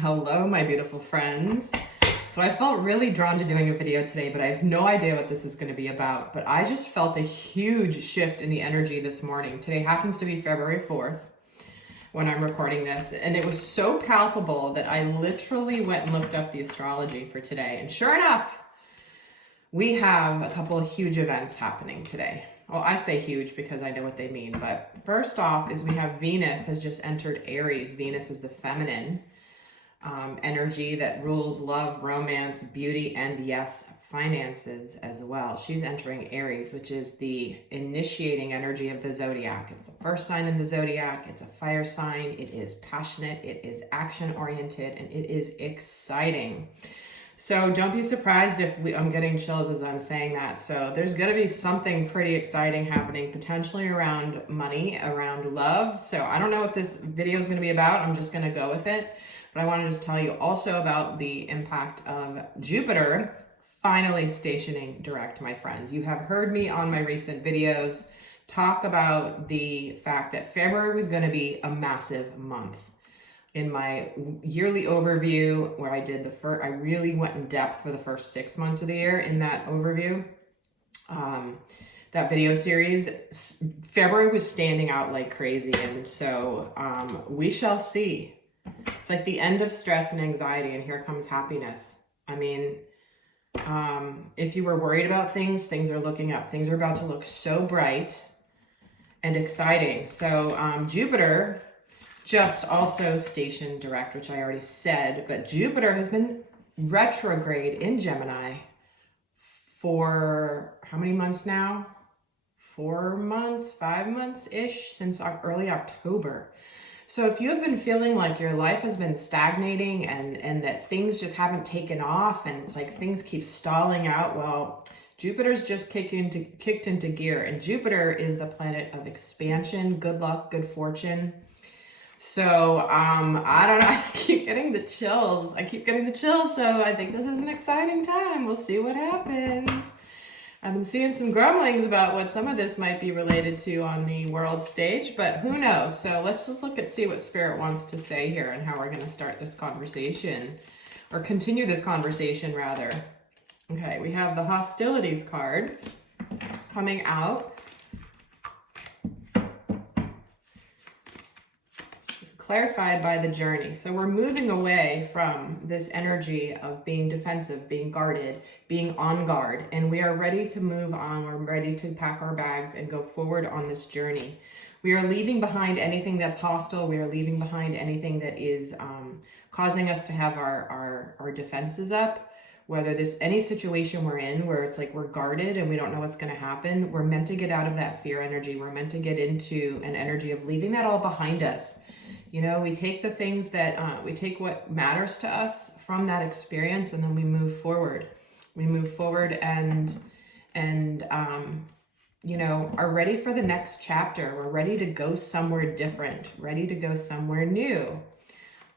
Hello, my beautiful friends. So I felt really drawn to doing a video today, but I have no idea what this is going to be about. But I just felt a huge shift in the energy this morning. Today happens to be February 4th when I'm recording this. And it was so palpable that I literally went and looked up the astrology for today. And sure enough, we have a couple of huge events happening today. Well, I say huge because I know what they mean. But first off is we have Venus has just entered Aries. Venus is the feminine energy that rules love, romance, beauty, and yes, finances as well. She's entering Aries, which is the initiating energy of the zodiac. It's the first sign in the zodiac. It's a fire sign. It is passionate. It is action oriented, and it is exciting. So don't be surprised if I'm getting chills as I'm saying that. So there's going to be something pretty exciting happening, potentially around money, around love. So I don't know what this video is going to be about. I'm just going to go with it. But I wanted to tell you also about the impact of Jupiter finally stationing direct, my friends. You have heard me on my recent videos talk about the fact that February was going to be a massive month. In my yearly overview, where I did I really went in depth for the first 6 months of the year in that overview, that video series, February was standing out like crazy. And so we shall see. It's like the end of stress and anxiety, and here comes happiness. I mean, if you were worried about things, things are looking up. Things are about to look so bright and exciting. So Jupiter just also stationed direct, which I already said, but Jupiter has been retrograde in Gemini for how many months now? 4 months, 5 months-ish, since early October. So if you have been feeling like your life has been stagnating and that things just haven't taken off and it's like things keep stalling out, well, Jupiter's just kicked into gear. And Jupiter is the planet of expansion, good luck, good fortune. So I don't know, I keep getting the chills. So I think this is an exciting time. We'll see what happens. I've been seeing some grumblings about what some of this might be related to on the world stage, but who knows? So let's just see what Spirit wants to say here and how we're going to start this conversation, or continue this conversation rather. Okay, we have the hostilities card coming out. It's clarified by the journey. So we're moving away from this energy of being defensive, being guarded, being on guard, and we are ready to move on. We're ready to pack our bags and go forward on this journey. We are leaving behind anything that's hostile. We are leaving behind anything that is causing us to have our defenses up. Whether there's any situation we're in where it's like we're guarded and we don't know what's going to happen, we're meant to get out of that fear energy. We're meant to get into an energy of leaving that all behind us. You know, we take the things that, we take what matters to us from that experience, and then we move forward. We move forward and you know, are ready for the next chapter. We're ready to go somewhere different, ready to go somewhere new.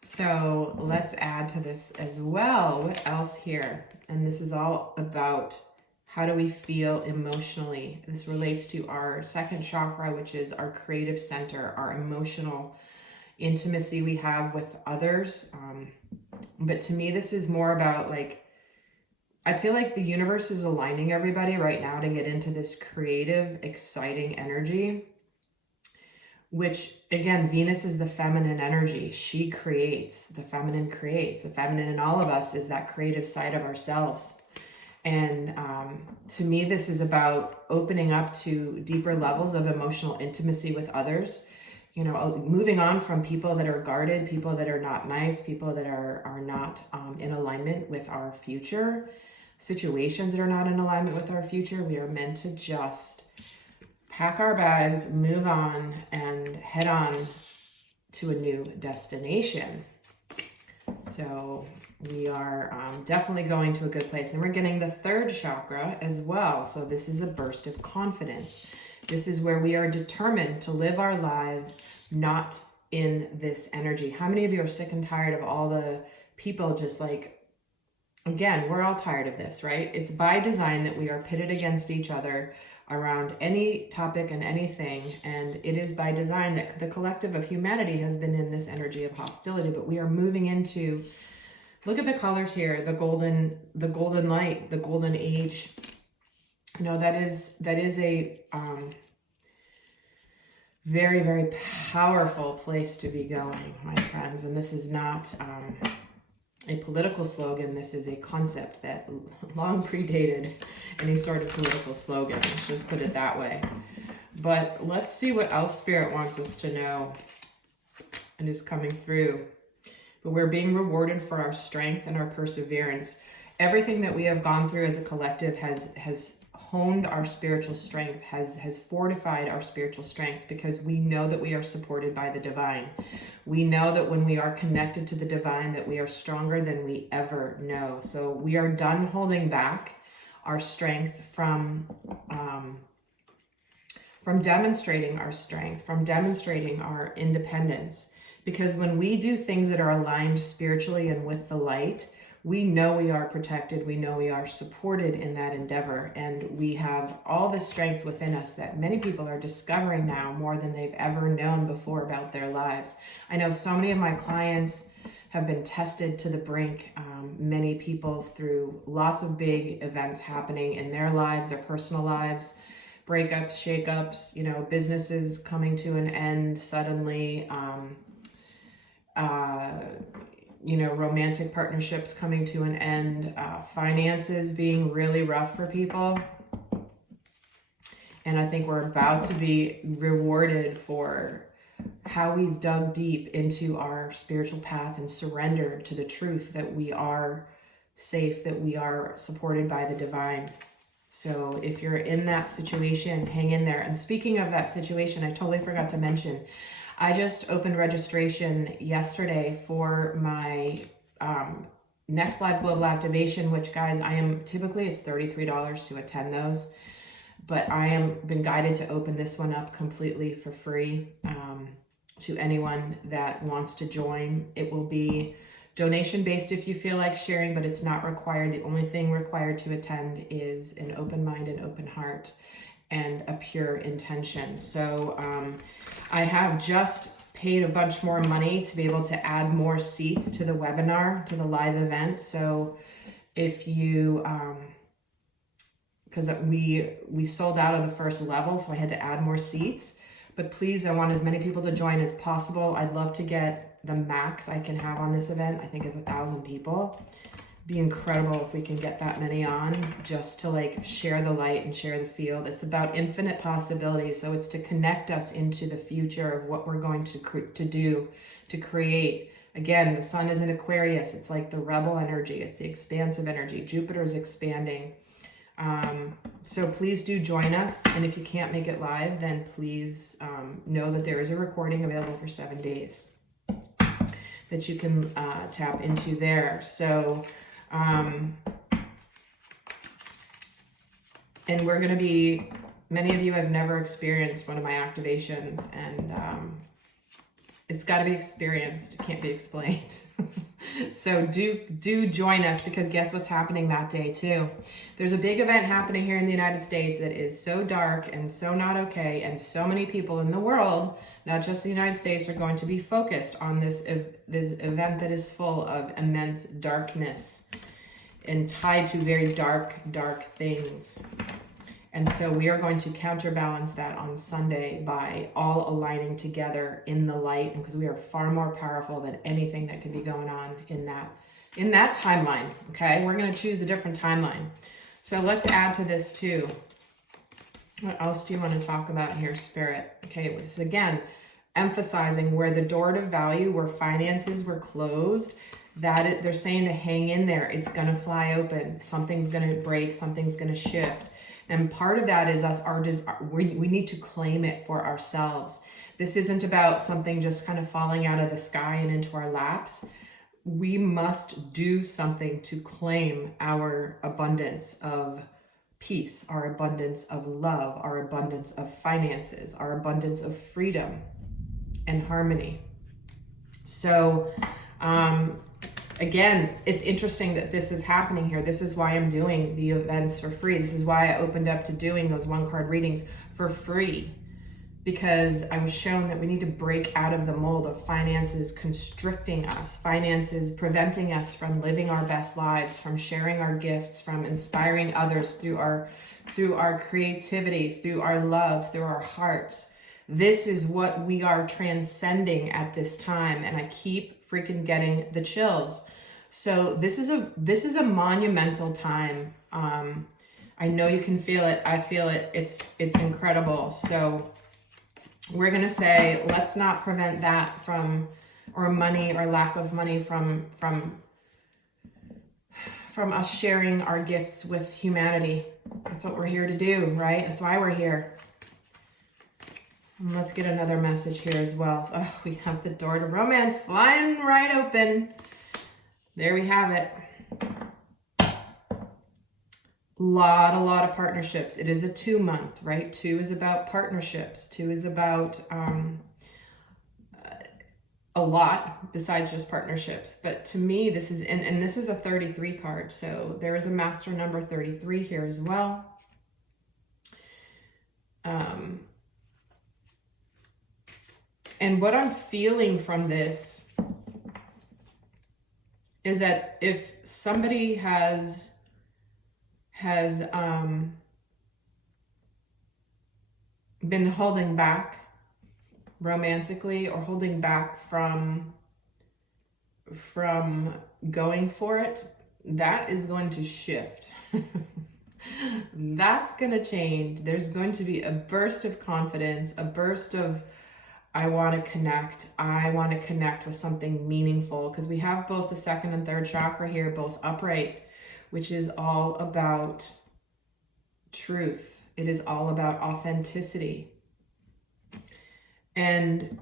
So let's add to this as well. What else here? And this is all about how do we feel emotionally. This relates to our second chakra, which is our creative center, our emotional intimacy we have with others. But to me, this is more about like, I feel like the universe is aligning everybody right now to get into this creative, exciting energy, which again, Venus is the feminine energy. She creates, the feminine creates. The feminine in all of us is that creative side of ourselves. And to me, this is about opening up to deeper levels of emotional intimacy with others. You know, moving on from people that are guarded, people that are not nice, people that are not in alignment with our future, situations that are not in alignment with our future. We are meant to just pack our bags, move on, and head on to a new destination. So we are definitely going to a good place. And we're getting the third chakra as well. So this is a burst of confidence. This is where we are determined to live our lives not in this energy. How many of you are sick and tired of all the people just like, again, we're all tired of this, right? It's by design that we are pitted against each other. around any topic and anything. And it is by design that the collective of humanity has been in this energy of hostility, but we are moving into, look at the colors here, the golden light, the golden age. You know, that is a very, very powerful place to be going, my friends. And this is not a political slogan. This is a concept that long predated any sort of political slogan. Let's just put it that way. But let's see what else Spirit wants us to know and is coming through. But we're being rewarded for our strength and our perseverance. Everything that we have gone through as a collective has honed our spiritual strength, has fortified our spiritual strength, because we know that we are supported by the divine. We know that when we are connected to the divine, that we are stronger than we ever know. So we are done holding back our strength from demonstrating our strength, from demonstrating our independence. Because when we do things that are aligned spiritually and with the light, we know we are protected, we know we are supported in that endeavor, and we have all the strength within us that many people are discovering now more than they've ever known before about their lives. I know so many of my clients have been tested to the brink, many people through lots of big events happening in their lives, their personal lives, breakups, shakeups, you know, businesses coming to an end suddenly, you know, romantic partnerships coming to an end, finances being really rough for people. And I think we're about to be rewarded for how we've dug deep into our spiritual path and surrendered to the truth that we are safe, that we are supported by the divine. So if you're in that situation, hang in there. And speaking of that situation, I totally forgot to mention, I just opened registration yesterday for my next live global activation, which, guys, I am typically, it's $33 to attend those, but I am been guided to open this one up completely for free to anyone that wants to join. It will be donation based if you feel like sharing, but it's not required. The only thing required to attend is an open mind and open heart and a pure intention. So I have just paid a bunch more money to be able to add more seats to the webinar, to the live event. So if you, because we sold out of the first level, so I had to add more seats. But please, I want as many people to join as possible. I'd love to get the max I can have on this event, I think, is 1,000 people. Be incredible if we can get that many on, just to like share the light and share the field. It's about infinite possibilities. So it's to connect us into the future of what we're going to do, to create. Again, the sun is in Aquarius. It's like the rebel energy. It's the expansive energy. Jupiter's expanding. So please do join us. And if you can't make it live, then please know that there is a recording available for 7 days that you can tap into there. So and we're going to be, many of you have never experienced one of my activations, and it's got to be experienced. It can't be explained. So do join us, because guess what's happening that day too? There's a big event happening here in the United States that is so dark and so not okay, and so many people in the world, not just the United States, are going to be focused on this event that is full of immense darkness and tied to very dark things. And so we are going to counterbalance that on Sunday by all aligning together in the light, because we are far more powerful than anything that could be going on in that timeline. Okay, we're going to choose a different timeline. So let's add to this too. What else do you want to talk about here, Spirit? Okay, it was again emphasizing where the door to value, where finances were closed, that they're saying to hang in there. It's going to fly open. Something's going to break. Something's going to shift. And part of that is us, we need to claim it for ourselves. This isn't about something just kind of falling out of the sky and into our laps. We must do something to claim our abundance of peace, our abundance of love, our abundance of finances, our abundance of freedom and harmony. So, again, it's interesting that this is happening here. This is why I'm doing the events for free. This is why I opened up to doing those 1-card readings for free, because I was shown that we need to break out of the mold of finances constricting us, finances preventing us from living our best lives, from sharing our gifts, from inspiring others through our creativity, through our love, through our hearts. This is what we are transcending at this time, and I keep freaking getting the chills. So this is a monumental time. I know you can feel it. I feel it. It's incredible. So we're going to say, let's not prevent that from, or money or lack of money from us sharing our gifts with humanity. That's what we're here to do, right? That's why we're here. And let's get another message here as well. Oh, we have the door to romance flying right open. There we have it. A lot of partnerships. It is a 2-month, right? 2 is about partnerships. 2 is about a lot besides just partnerships. But to me, this is, and this is a 33 card. So there is a master number 33 here as well. And what I'm feeling from this is that if somebody has been holding back romantically, or holding back from going for it, that is going to shift. That's going to change. There's going to be a burst of confidence, a burst of, I want to connect. I want to connect with something meaningful, because we have both the 2nd and 3rd chakra here, both upright, which is all about truth. It is all about authenticity. And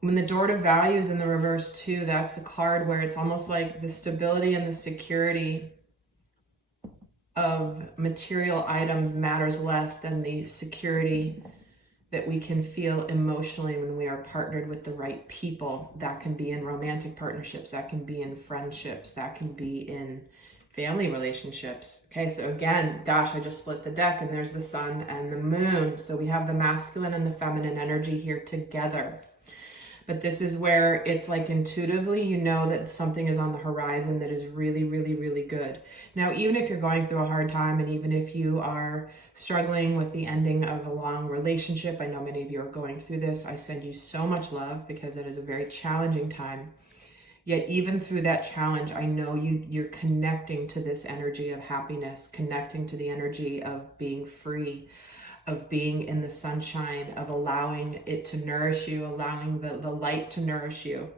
when the door to values in the reverse too, that's the card where it's almost like the stability and the security of material items matters less than the security that we can feel emotionally when we are partnered with the right people. That can be in romantic partnerships, that can be in friendships, that can be in family relationships. Okay, so again, gosh, I just split the deck, and there's the sun and the moon. So we have the masculine and the feminine energy here together. But this is where it's like intuitively, you know that something is on the horizon that is really, really, really good. Now, even if you're going through a hard time, and even if you are struggling with the ending of a long relationship, I know many of you are going through this. I send you so much love, because it is a very challenging time. Yet even through that challenge, I know you're connecting to this energy of happiness, connecting to the energy of being free, of being in the sunshine, of allowing it to nourish you, allowing the light to nourish you.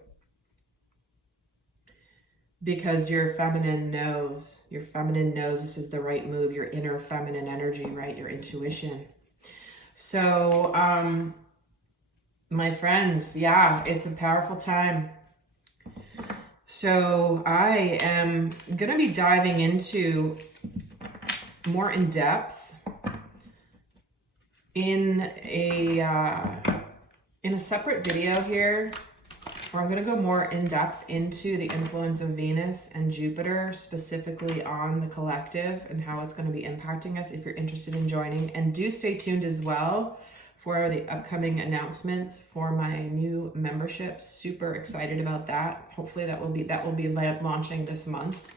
Because your feminine knows this is the right move, your inner feminine energy, right? Your intuition. So, my friends, yeah, it's a powerful time. So I am going to be diving into more in depth in a separate video here, where I'm going to go more in depth into the influence of Venus and Jupiter, specifically on the collective and how it's going to be impacting us, if you're interested in joining. And do stay tuned as well for the upcoming announcements for my new membership. Super excited about that. Hopefully that will be launching this month.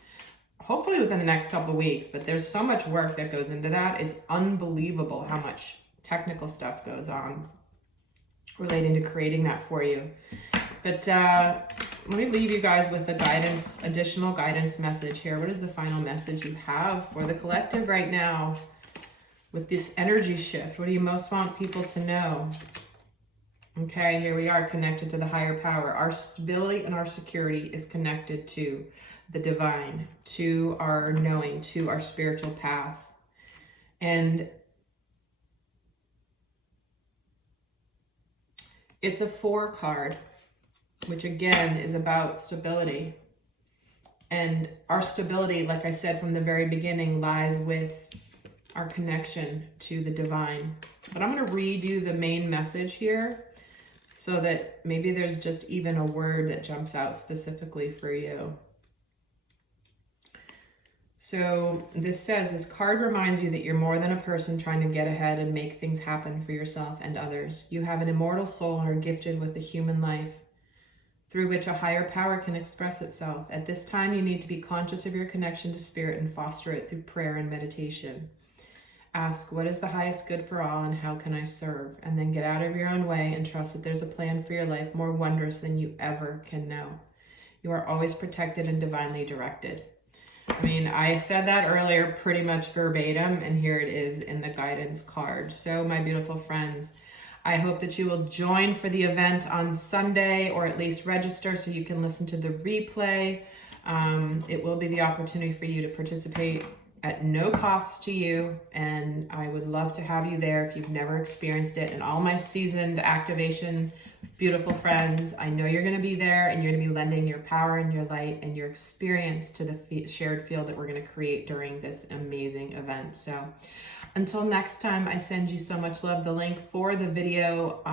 Hopefully within the next couple of weeks, but there's so much work that goes into that. It's unbelievable how much technical stuff goes on relating to creating that for you. But let me leave you guys with a additional guidance message here. What is the final message you have for the collective right now with this energy shift? What do you most want people to know? Okay, here we are, connected to the higher power. Our stability and our security is connected to the divine, to our knowing, to our spiritual path. And it's a 4 card, which again is about stability. And our stability, like I said from the very beginning, lies with our connection to the divine. But I'm going to read you the main message here so that maybe there's just even a word that jumps out specifically for you. So this says, this card reminds you that you're more than a person trying to get ahead and make things happen for yourself and others. You have an immortal soul and are gifted with a human life through which a higher power can express itself. At this time, you need to be conscious of your connection to spirit and foster it through prayer and meditation. Ask, what is the highest good for all and how can I serve? And then get out of your own way and trust that there's a plan for your life more wondrous than you ever can know. You are always protected and divinely directed. I mean, I said that earlier pretty much verbatim, and here it is in the guidance card. So my beautiful friends, I hope that you will join for the event on Sunday, or at least register so you can listen to the replay. It will be the opportunity for you to participate at no cost to you, and I would love to have you there if you've never experienced it. And all my seasoned activation beautiful friends, I know you're going to be there, and you're going to be lending your power and your light and your experience to the shared field that we're going to create during this amazing event. So until next time, I send you so much love. The link for the video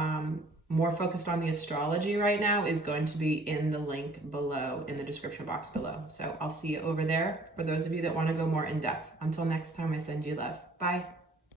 more focused on the astrology right now is going to be in the link below, in the description box below. So I'll see you over there for those of you that want to go more in depth. Until next time, I send you love. Bye.